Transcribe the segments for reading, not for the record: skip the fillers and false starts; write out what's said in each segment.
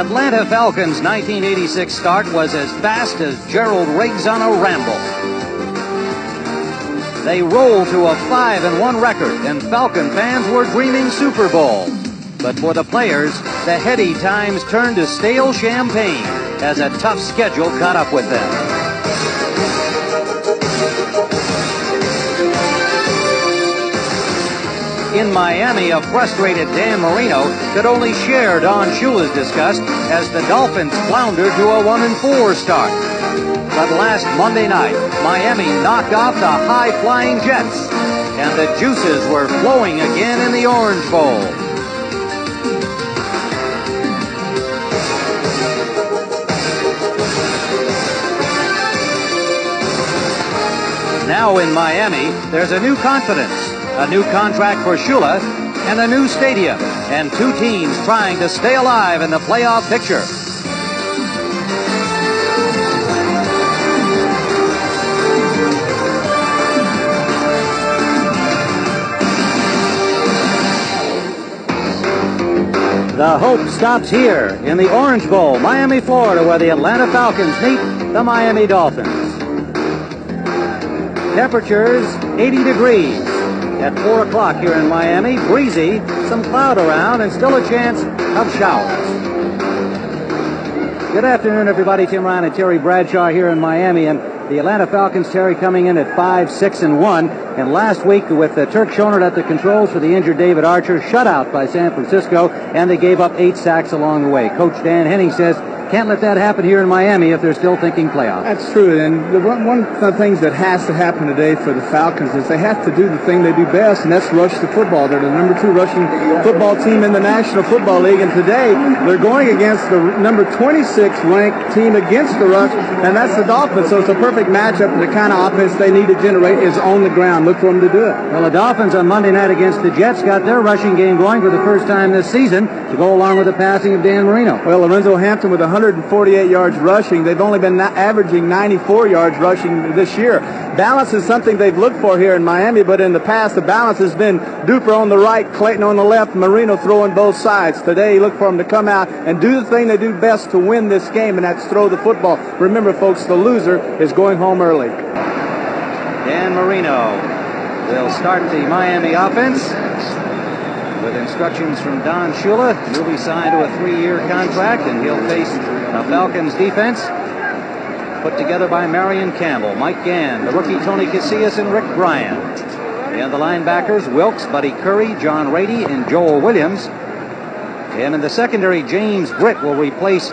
Atlanta Falcons' 1986 start was as fast as Gerald Riggs on a ramble. They rolled to a 5-1 record, and Falcon fans were dreaming Super Bowl. But for the players, the heady times turned to stale champagne as a tough schedule caught up with them. In Miami, a frustrated Dan Marino could only share Don Shula's disgust as the Dolphins floundered to a 1-4 start. But last Monday night, Miami knocked off the high-flying Jets, and the juices were flowing again in the Orange Bowl. Now in Miami, there's a new confidence, a new contract for Shula, and a new stadium, and two teams trying to stay alive in the playoff picture. The hope stops here in the Orange Bowl, Miami, Florida, where the Atlanta Falcons meet the Miami Dolphins. Temperatures 80 degrees at 4 o'clock here in Miami. Breezy, some cloud around, and still a chance of showers. Good afternoon, everybody. Tim Ryan and Terry Bradshaw here in Miami, and the Atlanta Falcons, Terry, coming in at 5-6-1. And last week, with Turk Schonert at the controls for the injured David Archer, shut out by San Francisco, and they gave up 8 sacks along the way. Coach Dan Henning says, can't let that happen here in Miami if they're still thinking playoffs. That's true, and one of the things that has to happen today for the Falcons is they have to do the thing they do best, and that's rush the football. They're the number 2 rushing football team in the National Football League, and today they're going against the number 26 ranked team against the rush, and that's the Dolphins. So it's a perfect matchup, and the kind of offense they need to generate is on the ground. Look for them to do it. Well, the Dolphins on Monday night against the Jets got their rushing game going for the first time this season to go along with the passing of Dan Marino. Well, Lorenzo Hampton with 148 yards rushing. They've only been averaging 94 yards rushing this year. Balance is something they've looked for here in Miami, but in the past, the balance has been Duper on the right, Clayton on the left, Marino throwing both sides. Today, look for them to come out and do the thing they do best to win this game, and that's throw the football. Remember, folks, the loser is going home early. Dan Marino will start the Miami offense with instructions from Don Shula. He'll be signed to a 3-year contract, and he'll face a Falcons defense put together by Marion Campbell, Mike Gann, the rookie Tony Casillas, and Rick Bryan. And the linebackers, Wilkes, Buddy Curry, John Rady, and Joel Williams. And in the secondary, James Britt will replace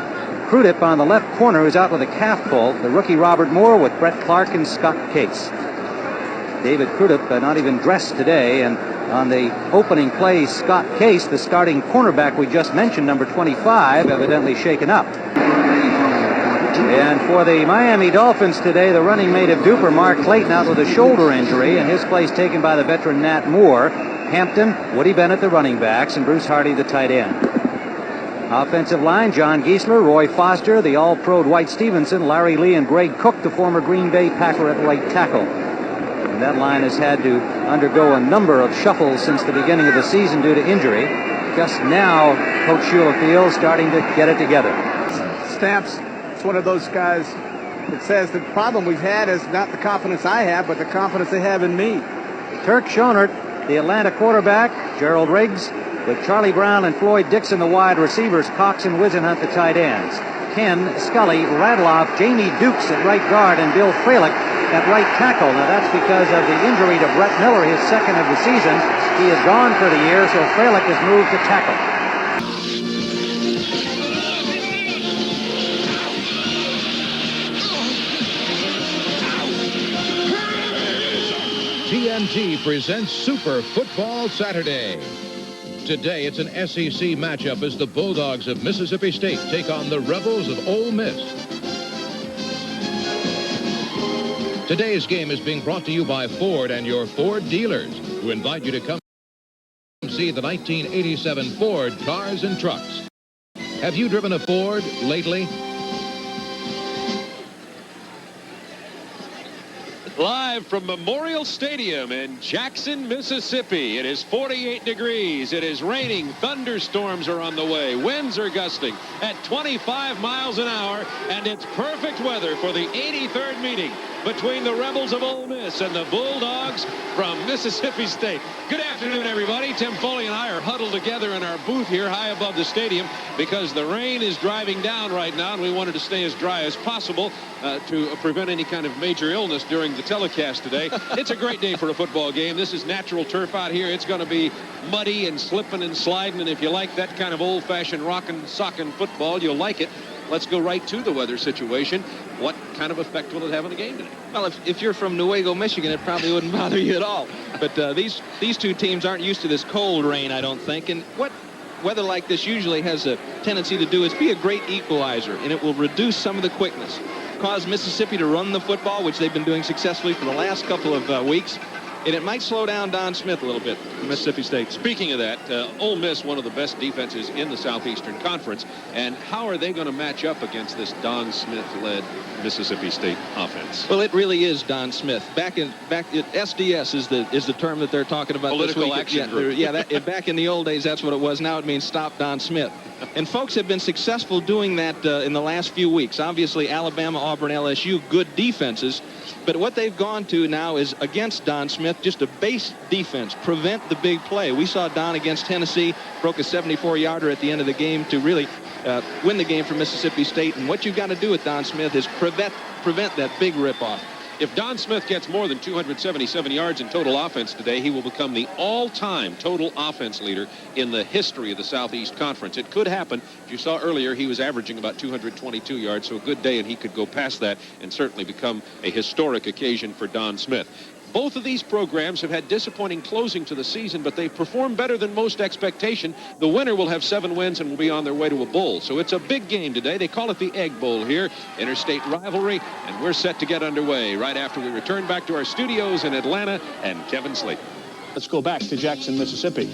Crudup on the left corner, who's out with a calf pull. The rookie Robert Moore with Brett Clark and Scott Case. David Crudup not even dressed today, and on the opening play, Scott Case, the starting cornerback we just mentioned, number 25, evidently shaken up. And for the Miami Dolphins today, the running mate of Duper, Mark Clayton, out with a shoulder injury, and his place taken by the veteran Nat Moore. Hampton, Woody Bennett, the running backs, and Bruce Hardy, the tight end. Offensive line, John Giesler, Roy Foster, the all-pro Dwight Stevenson, Larry Lee, and Greg Cook, the former Green Bay Packer, at right tackle. And that line has had to undergo a number of shuffles since the beginning of the season due to injury. Just now, Coach Shula feels starting to get it together. Stamps, it's one of those guys that says the problem we've had is not the confidence I have, but the confidence they have in me. Turk Schonert, the Atlanta quarterback, Gerald Riggs, with Charlie Brown and Floyd Dixon, the wide receivers, Cox and Wisenhunt, the tight ends. Ken, Scully, Radloff, Jamie Dukes at right guard, and Bill Fralick at right tackle. Now that's because of the injury to Brett Miller, his second of the season. He is gone for the year, so Fralick has moved to tackle. TNT presents Super Football Saturday. Today it's an SEC matchup as the Bulldogs of Mississippi State take on the Rebels of Ole Miss. Today's game is being brought to you by Ford and your Ford dealers, who invite you to come see the 1987 Ford cars and trucks. Have you driven a Ford lately? Live from Memorial Stadium in Jackson, Mississippi. It is 48 degrees. It is raining. Thunderstorms are on the way. Winds are gusting at 25 miles an hour. And it's perfect weather for the 83rd meeting between the Rebels of Ole Miss and the Bulldogs from Mississippi State. Good afternoon, everybody. Tim Foley and I are huddled together in our booth here high above the stadium because the rain is driving down right now, and we wanted to stay as dry as possible to prevent any kind of major illness during the telecast today. It's a great day for a football game. This is natural turf out here. It's going to be muddy and slipping and sliding, and if you like that kind of old-fashioned rockin' sockin' football, you'll like it. Let's go right to the weather situation. What kind of effect will it have on the game today? Well, if you're from Newaygo, Michigan, it probably wouldn't bother you at all. But these two teams aren't used to this cold rain, I don't think. And what weather like this usually has a tendency to do is be a great equalizer, and it will reduce some of the quickness. Cause Mississippi to run the football, which they've been doing successfully for the last couple of weeks. And it might slow down Don Smith a little bit from Mississippi State. Speaking of that, Ole Miss, one of the best defenses in the Southeastern Conference. And how are they going to match up against this Don Smith-led Mississippi State offense? Well, it really is Don Smith. Back SDS is the term that they're talking about. Political this week. action group. Back in the old days, that's what it was. Now it means stop Don Smith. And folks have been successful doing that in the last few weeks. Obviously, Alabama, Auburn, LSU, good defenses. But what they've gone to now is against Don Smith, just a base defense, prevent the big play. We saw Don against Tennessee, broke a 74-yarder at the end of the game to really win the game for Mississippi State. And what you've got to do with Don Smith is prevent that big rip-off. If Don Smith gets more than 277 yards in total offense today, he will become the all-time total offense leader in the history of the Southeast Conference. It could happen. As you saw earlier, he was averaging about 222 yards, so a good day, and he could go past that and certainly become a historic occasion for Don Smith. Both of these programs have had disappointing closing to the season, but they've performed better than most expectation. The winner will have 7 wins and will be on their way to a bowl. So it's a big game today. They call it the Egg Bowl here, interstate rivalry, and we're set to get underway right after we return back to our studios in Atlanta and Kevin Slate. Let's go back to Jackson, Mississippi.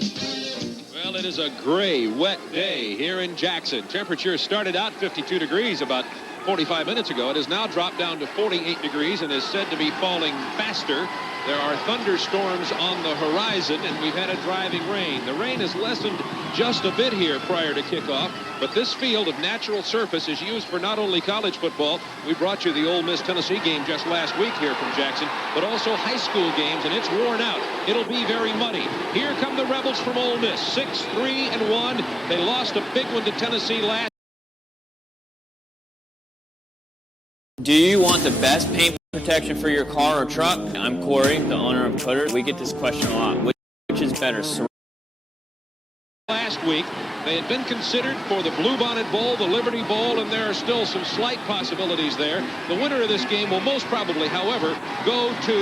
Well, it is a gray, wet day here in Jackson. Temperature started out 52 degrees about 45 minutes ago. It has now dropped down to 48 degrees and is said to be falling faster. There are thunderstorms on the horizon, and we've had a driving rain. The rain has lessened just a bit here prior to kickoff, but this field of natural surface is used for not only college football. We brought you the Ole Miss Tennessee game just last week here from Jackson, but also high school games, and it's worn out. It'll be very muddy. Here come the Rebels from Ole Miss, 6-3-1. They lost a big one to Tennessee last. Do you want the best paint protection for your car or truck? I'm Corey, the owner of Putter. We get this question a lot. Which is better? Last week, they had been considered for the Bluebonnet Bowl, the Liberty Bowl, and there are still some slight possibilities there. The winner of this game will most probably, however, go to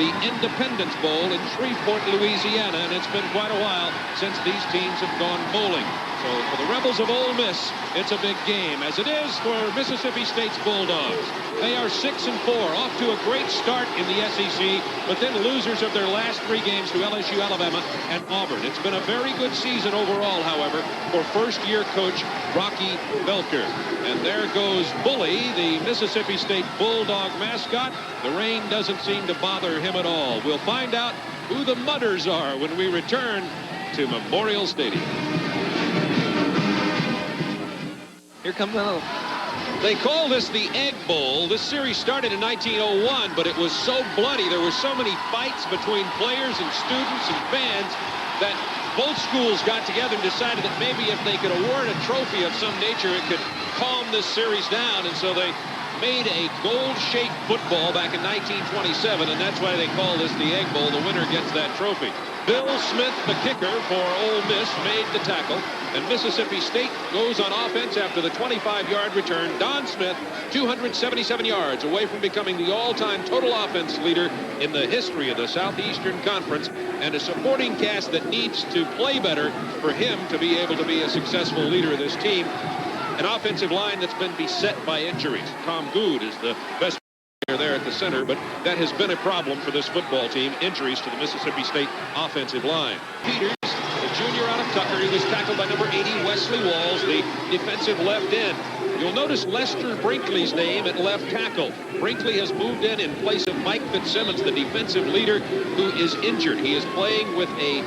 the Independence Bowl in Shreveport, Louisiana, and it's been quite a while since these teams have gone bowling. So for the Rebels of Ole Miss, it's a big game, as it is for Mississippi State's Bulldogs. They are 6-4, off to a great start in the SEC, but then losers of their last 3 games to LSU, Alabama, and Auburn. It's been a very good season overall, however, for first-year coach Rocky Belker. And there goes Bully, the Mississippi State Bulldog mascot. The rain doesn't seem to bother him at all. We'll find out who the Mudders are when we return to Memorial Stadium. Here comes another. They call this the Egg Bowl. This series started in 1901, but it was so bloody. There were so many fights between players and students and fans that both schools got together and decided that maybe if they could award a trophy of some nature, it could calm this series down. And so they made a gold-shaped football back in 1927, and that's why they call this the Egg Bowl. The winner gets that trophy. Bill Smith, the kicker for Ole Miss, made the tackle, and Mississippi State goes on offense after the 25-yard return. Don Smith, 277 yards away from becoming the all-time total offense leader in the history of the Southeastern Conference, and a supporting cast that needs to play better for him to be able to be a successful leader of this team. An offensive line that's been beset by injuries. Tom Good is the best player there at the center, but that has been a problem for this football team. Injuries to the Mississippi State offensive line. Peters, the junior junior out of Tucker. He was tackled by number 80, Wesley Walls, the defensive left end. You'll notice Lester Brinkley's name at left tackle. Brinkley has moved in place of Mike Fitzsimmons, the defensive leader, who is injured. He is playing with a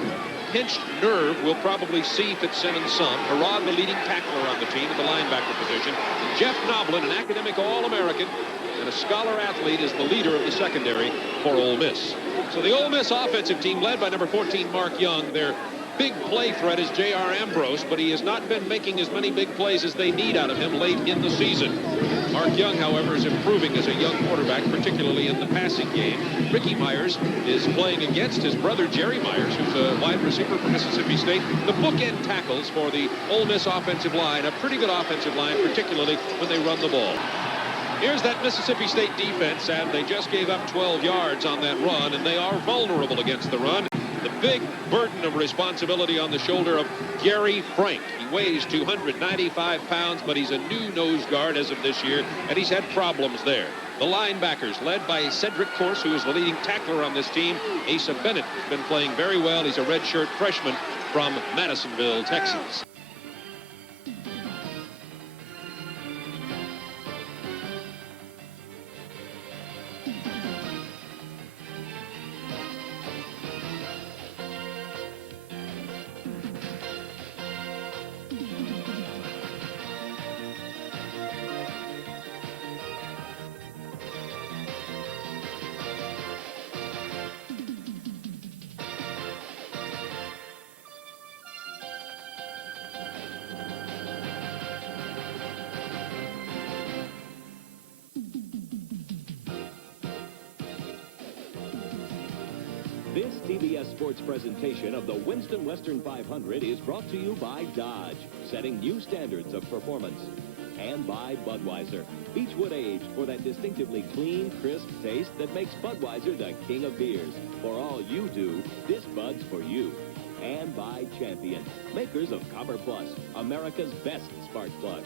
pinched nerve. We'll probably see Fitzsimmons some. Herod, the leading tackler on the team at the linebacker position. Jeff Noblin, an academic All-American and a scholar athlete, is the leader of the secondary for Ole Miss. So the Ole Miss offensive team, led by number 14, Mark Young. Their big play threat is J.R. Ambrose, but he has not been making as many big plays as they need out of him late in the season. Mark Young, however, is improving as a young quarterback, particularly in the passing game. Ricky Myers is playing against his brother Jerry Myers, who's a wide receiver for Mississippi State. The bookend tackles for the Ole Miss offensive line, a pretty good offensive line, particularly when they run the ball. Here's that Mississippi State defense, and they just gave up 12 yards on that run, and they are vulnerable against the run. The big burden of responsibility on the shoulder of Gary Frank. He weighs 295 pounds, but he's a new nose guard as of this year, and he's had problems there. The linebackers, led by Cedric Corse, who is the leading tackler on this team. Asa Bennett has been playing very well. He's a redshirt freshman from Madisonville, Texas. This TBS Sports presentation of the Winston Western 500 is brought to you by Dodge, setting new standards of performance. And by Budweiser, Beechwood aged for that distinctively clean, crisp taste that makes Budweiser the king of beers. For all you do, this Bud's for you. And by Champion, makers of Copper Plus, America's best spark plug.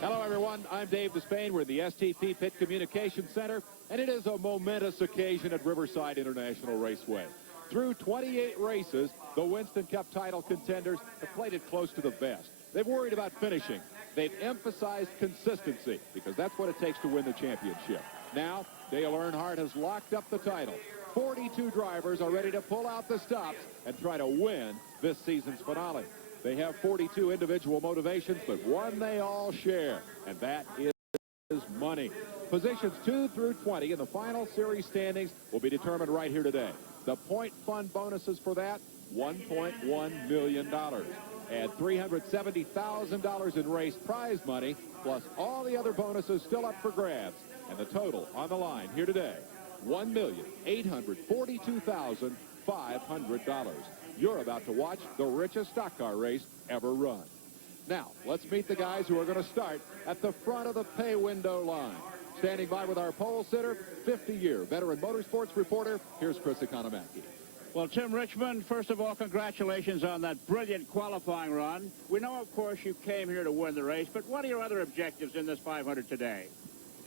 Hello, everyone. I'm Dave Despain. We're at the STP Pit Communications Center, and it is a momentous occasion at Riverside International Raceway. Through 28 races, the Winston Cup title contenders have played it close to the vest. They've worried about finishing. They've emphasized consistency, because that's what it takes to win the championship. Now, Dale Earnhardt has locked up the title. 42 drivers are ready to pull out the stops and try to win this season's finale. They have 42 individual motivations, but one they all share, and that is money. Positions 2 through 20 in the final series standings will be determined right here today. The point fund bonuses for that, $1.1 million. Add $370,000 in race prize money, plus all the other bonuses still up for grabs. And the total on the line here today, $1,842,500. You're about to watch the richest stock car race ever run. Now, let's meet the guys who are going to start at the front of the pay window line. Standing by with our pole sitter, 50-year veteran motorsports reporter, here's Chris Economaki. Well, Tim Richmond, first of all, congratulations on that brilliant qualifying run. We know, of course, you came here to win the race, but what are your other objectives in this 500 today?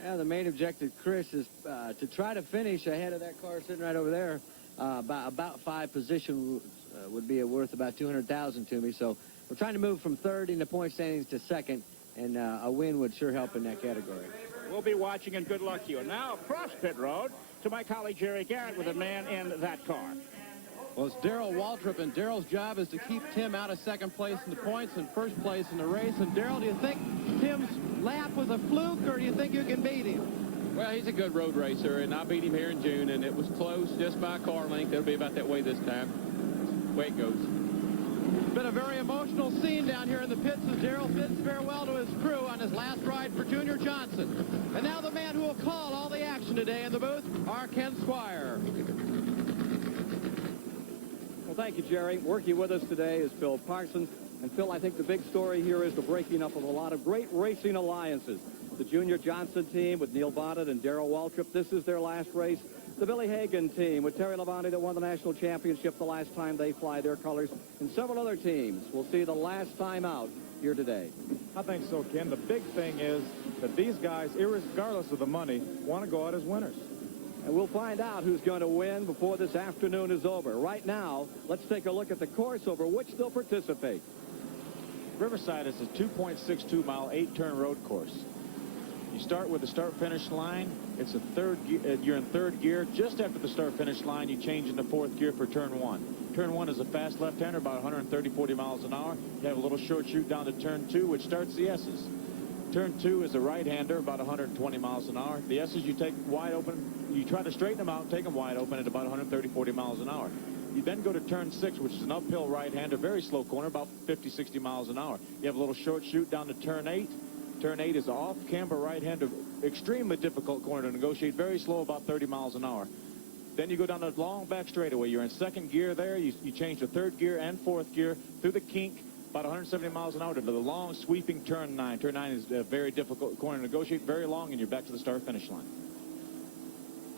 Yeah, the main objective, Chris, is to try to finish ahead of that car sitting right over there. About 5 positions would be worth about $200,000 to me. So we're trying to move from third in the point standings to second, and a win would sure help in that category. We'll be watching, and good luck to you. Now across pit road to my colleague Jerry Garrett with a man in that car. Well, it's Darrell Waltrip, and Darrell's job is to keep Tim out of second place in the points and first place in the race. And Darrell, do you think Tim's lap was a fluke, or do you think you can beat him? Well, he's a good road racer, and I beat him here in June, and it was close just by a car length. It'll be about that way this time. Way it goes. It's been a very emotional scene down here in the pits as Darrell bids farewell to his crew on his last ride for Junior Johnson. And now the man who will call all the action today in the booth, our Ken Squire. Well, thank you, Jerry. Working with us today is Phil Parsons. And Phil, I think the big story here is the breaking up of a lot of great racing alliances. The Junior Johnson team with Neil Bonnet and Darrell Waltrip, this is their last race. The Billy Hagan team with Terry Labonte that won the national championship the last time they fly their colors. And several other teams will see the last time out here today. I think so, Ken. The big thing is that these guys, irregardless of the money, want to go out as winners. And we'll find out who's going to win before this afternoon is over. Right now, let's take a look at the course over which they'll participate. Riverside is a 2.62-mile, 8-turn road course. You start with the start-finish line. It's a third gear. You're in third gear. Just after the start-finish line, you change into fourth gear for turn one. Turn one is a fast left-hander, about 130-40 miles an hour. You have a little short shoot down to turn two, which starts the S's. Turn two is a right-hander, about 120 miles an hour. The S's you take wide open. You try to straighten them out and take them wide open at about 130-40 miles an hour. You then go to turn six, which is an uphill right-hander, very slow corner, about 50-60 miles an hour. You have a little short shoot down to turn eight. Turn 8 is off-camber right-hander, extremely difficult corner to negotiate, very slow, about 30 miles an hour. Then you go down the long back straightaway. You're in second gear there. You change to third gear and fourth gear through the kink, about 170 miles an hour to the long sweeping turn 9. Turn 9 is a very difficult corner to negotiate, very long, and you're back to the start-finish line.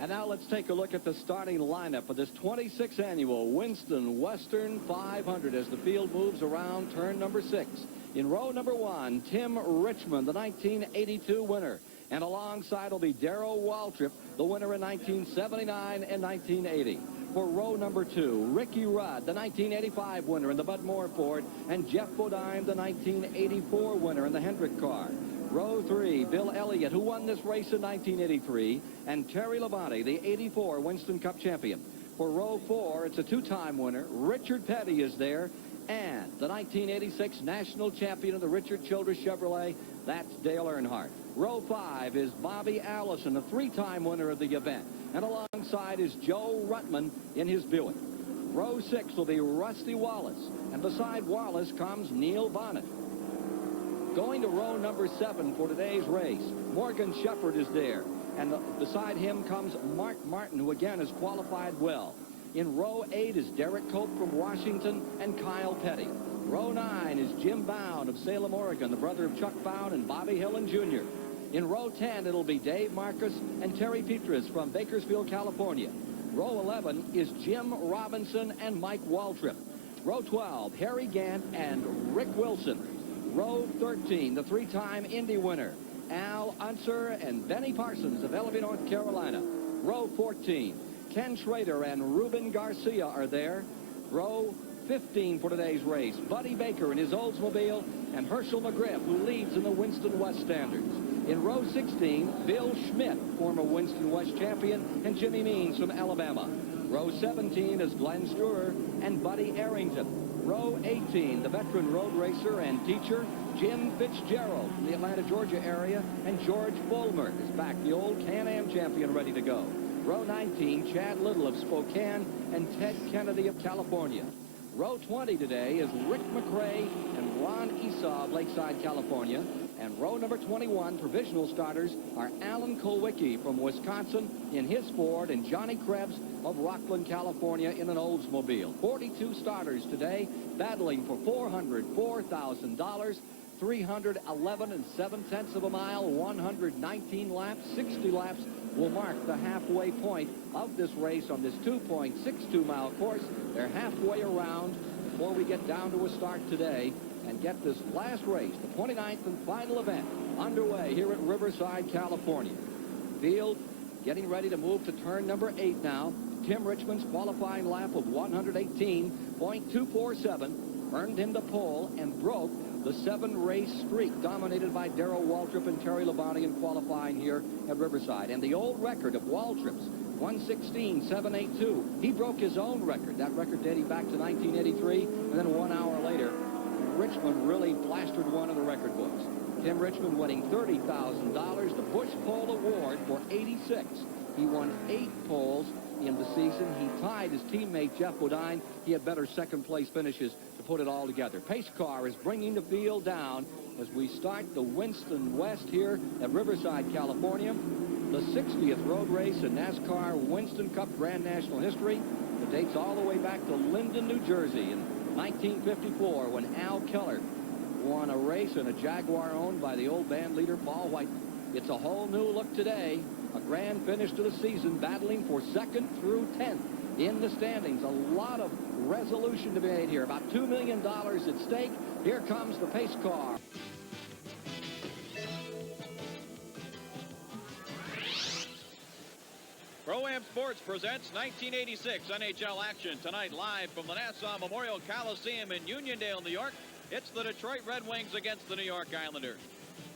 And now let's take a look at the starting lineup for this 26th annual Winston Western 500 as the field moves around turn number 6. In row number 1, Tim Richmond, the 1982 winner. And alongside will be Darrell Waltrip, the winner in 1979 and 1980. For row number 2, Ricky Rudd, the 1985 winner in the Bud Moore Ford, and Jeff Bodine, the 1984 winner in the Hendrick car. Row 3, Bill Elliott, who won this race in 1983, and Terry Labonte, the 84 Winston Cup champion. For row 4, it's a two-time winner. Richard Petty is there, and the 1986 national champion of the Richard Childress Chevrolet, that's Dale Earnhardt. Row 5 is Bobby Allison, a three-time winner of the event, and alongside is Joe Ruttman in his Buick. Row 6 will be Rusty Wallace, and beside Wallace comes Neil Bonnet. Going to row number 7 for today's race, Morgan Shepherd is there, and beside him comes Mark Martin, who again has qualified well. In row 8 is Derek Cope from Washington and Kyle Petty. Row 9 is Jim Bound of Salem, Oregon, the brother of Chuck Bound and Bobby Hillen Jr. In row 10, it'll be Dave Marcus and Terry Petras from Bakersfield, California. Row 11 is Jim Robinson and Mike Waltrip. Row 12, Harry Gant and Rick Wilson. Row 13, the three-time Indy winner, Al Unser and Benny Parsons of Bellevue, North Carolina. Row 14, Ken Schrader and Ruben Garcia are there. Row 15 for today's race, Buddy Baker in his Oldsmobile, and Herschel McGriff, who leads in the Winston West Standards. In row 16, Bill Schmidt, former Winston West champion, and Jimmy Means from Alabama. Row 17 is Glenn Struer and Buddy Arrington. Row 18, the veteran road racer and teacher, Jim Fitzgerald from the Atlanta, Georgia area, and George Fulmer is back, the old Can-Am champion, ready to go. Row 19, Chad Little of Spokane and Ted Kennedy of California. Row 20 today is Rick McRae and Ron Esau of Lakeside, California. And row number 21, provisional starters, are Alan Kulwicki from Wisconsin in his Ford and Johnny Krebs of Rockland, California in an Oldsmobile. 42 starters today, battling for $404,000, 311 7/10 of a mile, 119 laps, 60 laps will mark the halfway point of this race on this 2.62-mile course. They're halfway around before we get down to a start today and get this last race, the 29th and final event, underway here at Riverside, California. Field getting ready to move to turn number 8 now. Tim Richmond's qualifying lap of 118.247 earned him the pole and broke the 7-race streak dominated by Darrell Waltrip and Terry Labonte in qualifying here at Riverside. And the old record of Waltrip's, 116.782. He broke his own record, that record dating back to 1983, and then 1 hour later, Richmond really plastered one of the record books. Tim Richmond winning $30,000, the Bush Pole Award for 86. He won 8 poles in the season. He tied his teammate Jeff Bodine. He had better second-place finishes to put it all together. Pace car is bringing the field down as we start the Winston West here at Riverside, California. The 60th road race in NASCAR Winston Cup Grand National history. It dates all the way back to Linden, New Jersey in 1954 when Al Keller won a race in a Jaguar owned by the old band leader Paul White. It's a whole new look today. A grand finish to the season, battling for 2nd through 10th in the standings. A lot of resolution to be made here. About $2 million at stake. Here comes the pace car. Pro-Am Sports presents 1986 NHL action tonight live from the Nassau Memorial Coliseum in Uniondale, New York. It's the Detroit Red Wings against the New York Islanders.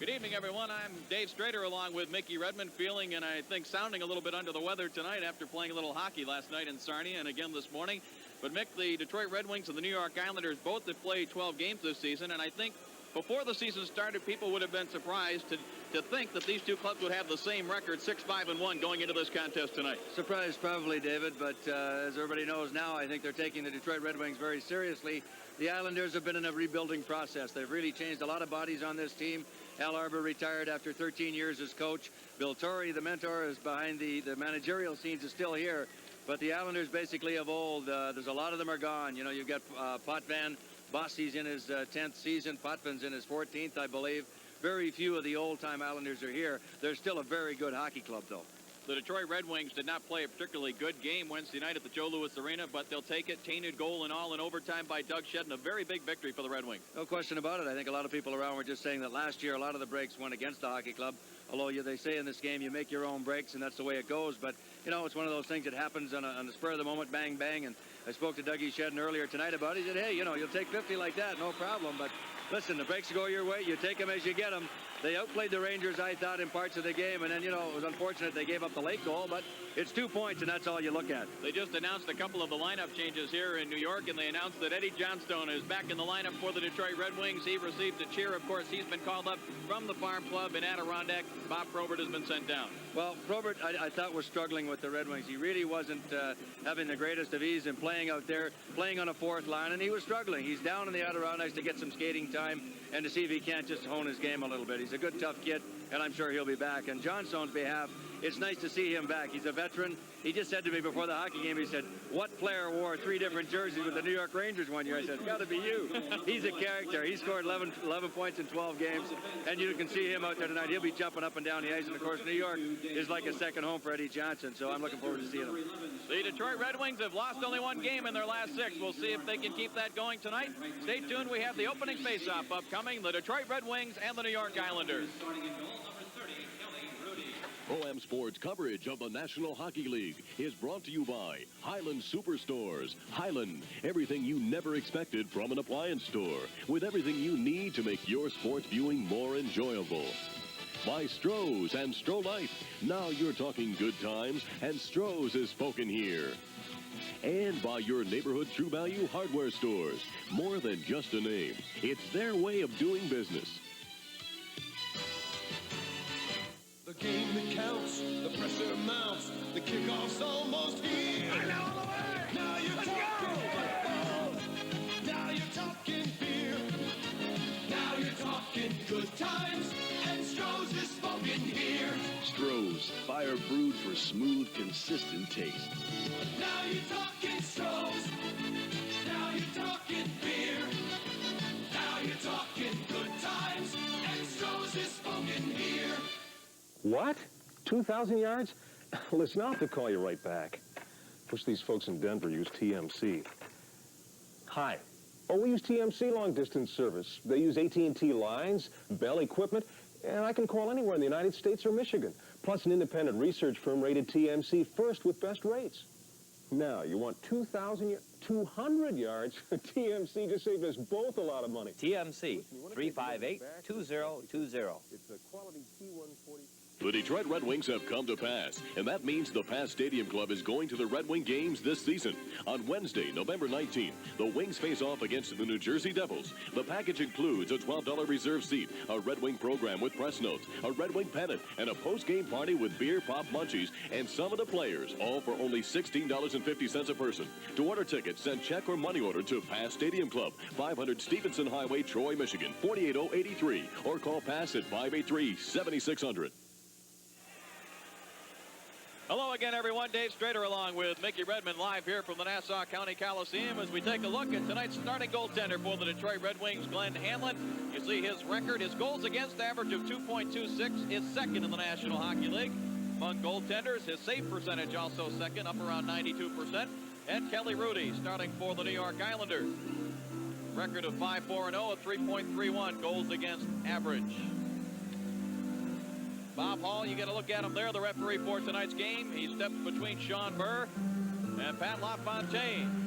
Good evening, everyone. I'm Dave Strader along with Mickey Redmond, feeling and I think sounding a little bit under the weather tonight after playing a little hockey last night in Sarnia and again this morning. But Mick, the Detroit Red Wings and the New York Islanders both have played 12 games this season, and I think before the season started, people would have been surprised to think that these two clubs would have the same record, 6-5-1, going into this contest tonight. Surprised probably, David, but as everybody knows now, I think they're taking the Detroit Red Wings very seriously. The Islanders have been in a rebuilding process. They've really changed a lot of bodies on this team. Al Arbor retired after 13 years as coach. Bill Torrey, the mentor, is behind the managerial scenes, is still here. But the Islanders basically of old, there's a lot of them are gone. You know, you've got Potvin. Bossy's in his 10th season. Potvin's in his 14th, I believe. Very few of the old-time Islanders are here. They're still a very good hockey club, though. The Detroit Red Wings did not play a particularly good game Wednesday night at the Joe Louis Arena, but they'll take it. Tainted goal and all in overtime by Doug Shedden. A very big victory for the Red Wings. No question about it. I think a lot of people around were just saying that last year a lot of the breaks went against the hockey club. Although they say in this game you make your own breaks, and that's the way it goes. But, you know, it's one of those things that happens on the spur of the moment, bang, bang. And I spoke to Dougie Shedden earlier tonight about it. He said, hey, you know, you'll take 50 like that, no problem. But listen, the breaks go your way. You take them as you get them. They outplayed the Rangers, I thought, in parts of the game. And then, you know, it was unfortunate they gave up the late goal. But it's 2 points, and that's all you look at. They just announced a couple of the lineup changes here in New York, and they announced that Eddie Johnstone is back in the lineup for the Detroit Red Wings. He received a cheer. Of course, he's been called up from the farm club in Adirondack. Bob Probert has been sent down. Well, Probert, I thought, was struggling with the Red Wings. He really wasn't having the greatest of ease in playing out there, playing on a fourth line, and he was struggling. He's down in the Adirondacks to get some skating time and to see if he can't just hone his game a little bit. He's a good, tough kid, and I'm sure he'll be back. On Johnstone's behalf, it's nice to see him back. He's a veteran. He just said to me before the hockey game, he said, what player wore 3 different jerseys with the New York Rangers one year? I said, it's got to be you. He's a character. He scored 11 points in 12 games, and you can see him out there tonight. He'll be jumping up and down the ice, and, of course, New York is like a second home for Eddie Johnson, so I'm looking forward to seeing him. The Detroit Red Wings have lost only 1 game in their last 6. We'll see if they can keep that going tonight. Stay tuned. We have the opening face-off upcoming, the Detroit Red Wings and the New York Islanders. Pro-Am Sports coverage of the National Hockey League is brought to you by Highland Superstores. Highland, everything you never expected from an appliance store, with everything you need to make your sports viewing more enjoyable. By Stroh's and Stroh Light. Now you're talking good times, and Stroh's is spoken here. And by your neighborhood True Value hardware stores. More than just a name, it's their way of doing business. The game that counts, the pressure mounts, the kickoff's almost here. Now you're talking football. Now you're talking beer. Now you're talking good times, and Stroh's is spoken here. Stroh's, fire brewed for smooth, consistent taste. Now you're talking Stroh's. Now you're talking beer. Now you're talking good times, and Stroh's is spoken here. What? 2,000 yards? Listen, I'll have to call you right back. Wish these folks in Denver use TMC. Hi. Oh, we use TMC long-distance service. They use AT&T lines, Bell equipment, and I can call anywhere in the United States or Michigan. Plus, an independent research firm rated TMC first with best rates. Now, you want 200 yards? TMC just saved us both a lot of money. TMC, 358-2020. It's a quality T140. The Detroit Red Wings have come to pass, and that means the Pass Stadium Club is going to the Red Wing games this season. On Wednesday, November 19th, the Wings face off against the New Jersey Devils. The package includes a $12 reserve seat, a Red Wing program with press notes, a Red Wing pennant, and a post-game party with beer, pop, munchies, and some of the players, all for only $16.50 a person. To order tickets, send check or money order to Pass Stadium Club, 500 Stevenson Highway, Troy, Michigan, 48083, or call Pass at 583-7600. Hello again, everyone. Dave Strader along with Mickey Redmond live here from the Nassau County Coliseum as we take a look at tonight's starting goaltender for the Detroit Red Wings, Glenn Hanlon. You see his record, his goals against average of 2.26 is second in the National Hockey League. Among goaltenders, his save percentage also second, up around 92%. And Kelly Rudy starting for the New York Islanders. Record of 5-4-0, a 3.31 goals against average. Bob Hall, you get a look at him there, the referee for tonight's game. He steps between Sean Burr and Pat LaFontaine.